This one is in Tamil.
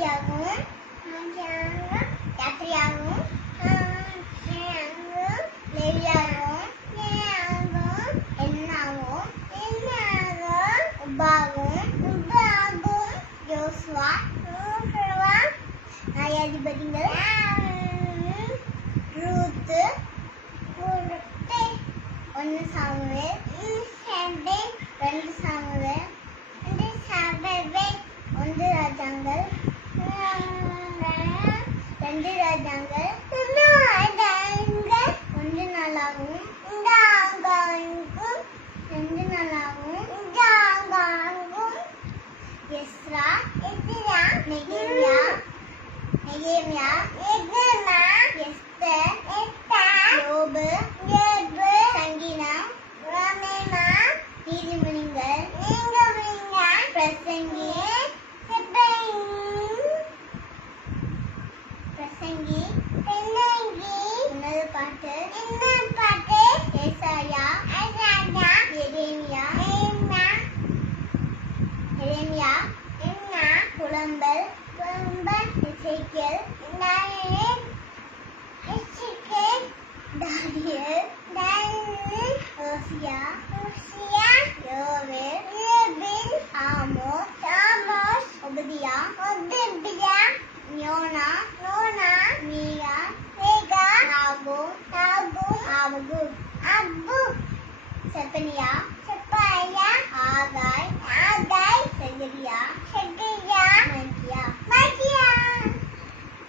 ஆதியாகும், யாத்திரையாகும், லேவியாகும், என்னாகும், உபாகும், யோசுவா, நியாயாதிபதிகள், ரூத்து, 1 சாமுவேல், 2 சாமுவேல், 1 ராஜாங்கள், 2 ராஜாங்கள், 1 நாளாகும், 2 நாளாகும், எஸ்ரா, நெகேமியா, எஸ்தர், யோபு, சங்கீதம், நீதிமொழிகள், பிரசங்கி, உன்னத பாட்டு, ஏசாயா, எரேமியா, புலம்பல், எசேக்கியேல், தானியேல், ஓசியா, யோவேல், ஆமோஸ், ஒபதியா, யோனா, மீகா, நாகூம், ஆபகுக், செப்பனியா, ஆகாய், சகரியா,